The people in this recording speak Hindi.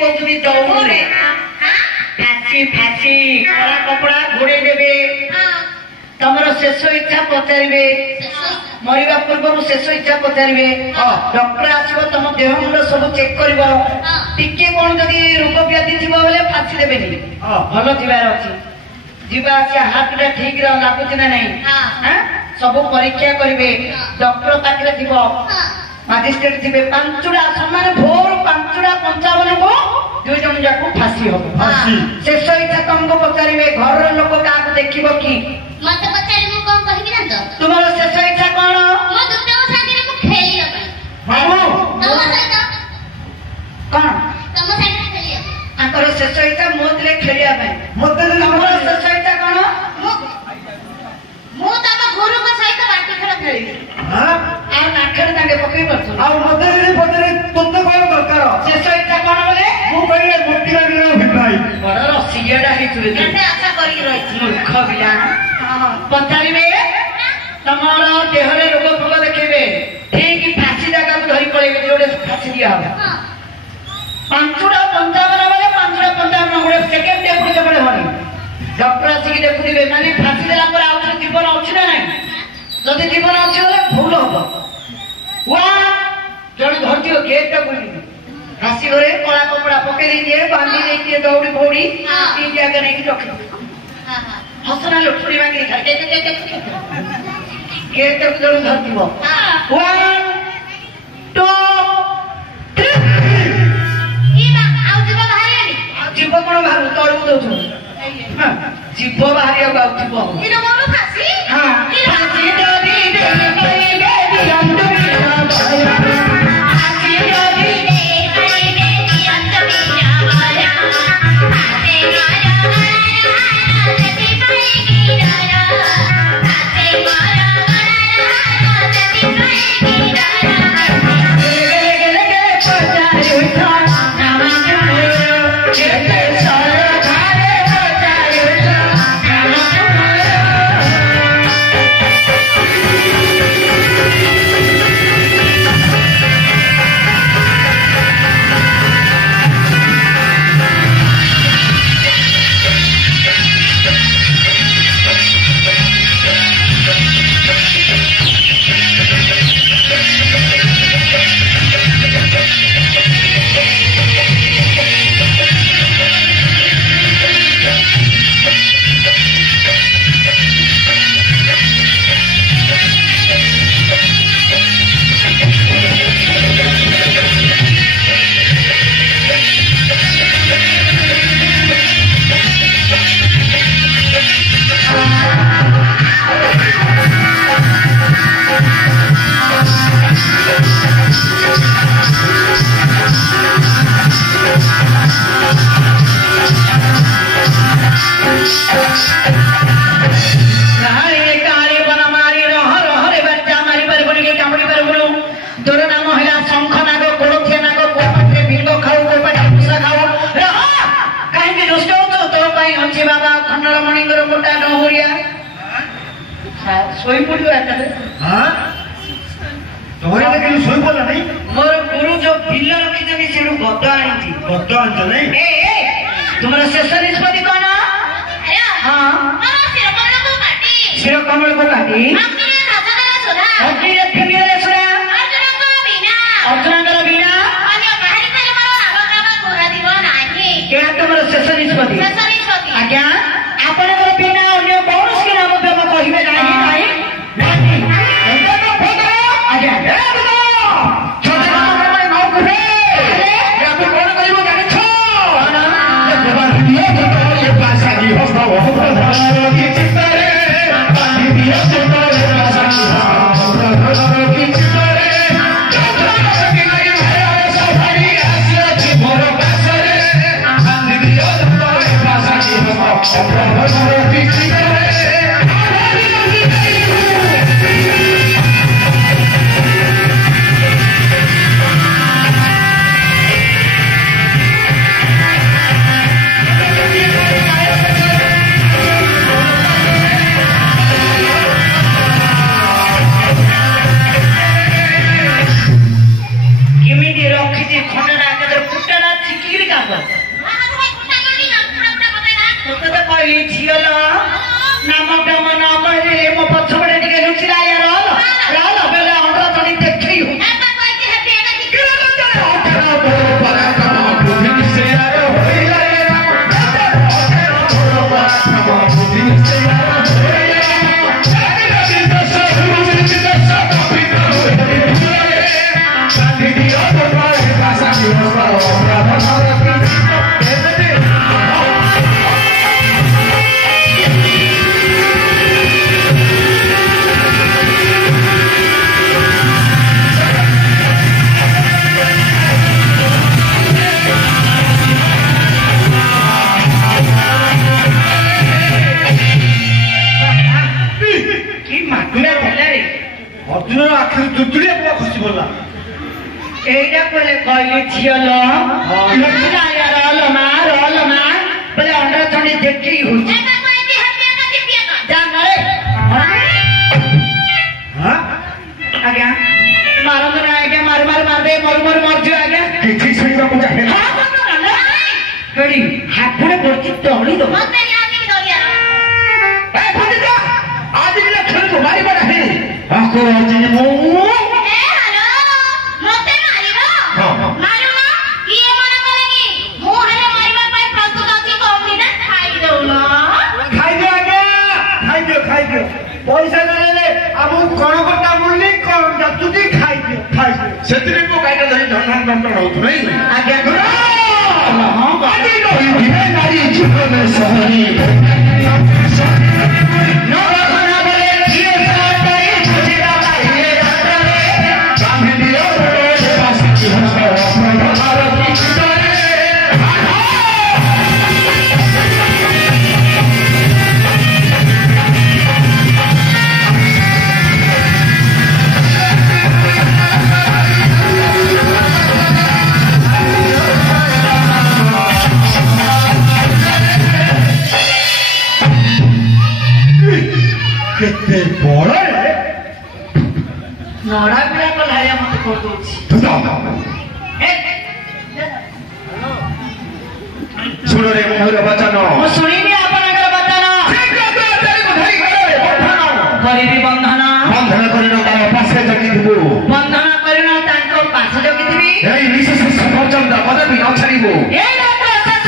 कौन दौड़े फासी फासी कड़ा कपड़ा घोड़े देवे तमर शेष इच्छा पचारे मरवा पूर्व शेष इच्छा पचारे डॉक्टर आसो तुम देह मुंड सब चेक कर कौन जदि रोग व्याधि थी बोले फासी देवे भल थीबार अच्छी जीवा आसिया हाथ टा ठीक लगुच ना नहीं सब परीक्षा करेंगे डॉक्टर पाखे थी मजिस्ट्रेट थे पांचटा समान भोर 5:55 को 2 जन जाक फासी हम शेष इच्छा तुमको पचारे घर लोक क्या देख कि मत पचारे मु कोन कहिबि ना तो तुम्हारा शेष इच्छा कोन मो दुटे साथी मु खेली बाबू तम सहित कोन तम सहित खेली आकर शेष इच्छा मोतले खेलिया पे मोते तुम्हारा शेष इच्छा कोन मु तम गुरु को सहित बाटी खेल खेली हां आ नाखर तांगे पकई परछु आ मोते पतरे तोते कोन दरकार शेष इच्छा कोन बोले मु पहिले मोती लागले भिटाई बड़ रसियाडा हितुरे केते आशा करी रही मूर्ख बिला पचारे तमर देहरे रोग फोग देखेबे ठीक फांसी जगह को धरी पड़ेबे जोड़े फांसी दिया हो 5:55 बोले 5:55 गोटे सेकेंड देखु से बड़े होनी डॉक्टर आसिक देखुथिबे माने फांसी देला पर आउ जीवन अछि ना नहीं जदि जीवन अछि बोले भूल हो वा जण धरतियो गेट टा बुली फांसी घरे कला कपड़ा पके दिए बांधी दिए दौड़ी भौड़ी ई जगह नहीं रख हां हां हसना लुटपुरी मांगी खाते गेट तक जरूर धरतीबो 1 2 3 ई बा आउ जीव बाहरी जीव कोन बाहर तळू दउछु हां जीव बाहरी आउ जीव ई न मोर फासी हां फासी जदी दे कइले दियंतु बिना फासी जदी दे कइले दियंतु बिना वाला आते मारा जति पाई गिरा आते मारा जति पाई गिरा गेले गेले पचारे उठा नाम जुरे जेते सारा घारे पचारे उठा नाम जुरे सोई पड़ियो एकादे हां तोरे लेकिन सोई बोला नहीं मोर गुरु जो बिल रखी जनी सेनु गद्द आनी तो नहीं ए तुम्हारा शेष निष्पत्ति कोन हां सिर कमल को काटी अग्नि रे फिनिरे सुरा अर्जुन कर बिना क्या तुम्हारा शेष निष्पत्ति आज्ञा आपण कर बिना अन्य कौन के नाम पे म कहिबे नाही आज्ञा Yes, କହିଲି ଝିଅ ଲୋ ନାମ କାମ ନ କହିଲେ ମୋ ପଛପଟେ ଟିକେ ଲୁଚିଲା ରହ ବେଲେ ଅଣ୍ଡର ତଣି ଦେଖେଇ ହଉ ଅର୍ଜୁନର ଆଖିରୁ ଦୁଦୁଳିଆ ପୁରା ଖସି ପଡିଲା। ଏଇଟା କହିଲେ କହିଲି ଝିଅ ଲୋ ଲୁଚିଲା ରହଲ ମା ବୋଲେ ଅଣ୍ଡର ତଣି ଦେଖେଇ ହଉଛି ଆଜ୍ଞା ମାରନ୍ତୁ ନା ଆଜ୍ଞା ମାରିଦେ ମରୁ ମରିଯିବ ଆଜ୍ଞା କିଛି ଶୁଣିବାକୁ ଚାହେଁ ନା। ହାତରେ ପଡିଛି ଦଳି ଦବ ଆଜି ଦିନ ଖେଳକୁ ମାରିବ ନାହିଁ ଆକୁ ଆଜି ମୁଁ ଖାଇଦିଅ ପଇସା ନେଲେ ଆମକୁ କଣ କଟା ମିଳୁନି କଣ ଯାଚୁଛି ଖାଇଦିଅ ସେଥିରେ ମୋ ଗାଈଟା ଧରି ଢଣ୍ଢ ହଉଛୁ ନାଇଁ ଆଜ୍ଞା କେତେ ବଡ ନଡ଼ା ପିଲା କଲାଳିଆ ମତେ କରିଦଉଛି ଶୁଣରେ ମୋର ବଚନ ମୁଁ ଶୁଣିବି ଆପଣଙ୍କର ବଚନ କରିବି ବନ୍ଧନ କରିନ ତାର ପାଶେ ଜଗିଥିବୁ ବନ୍ଧନ କରିନ ତାଙ୍କ ପାଶ ଜଗିଥିବି ଏଇ ବିଶେଷ ପର୍ଯ୍ୟନ୍ତ ପଦବୀ ନ ଛାଡ଼ିବୁ ଏ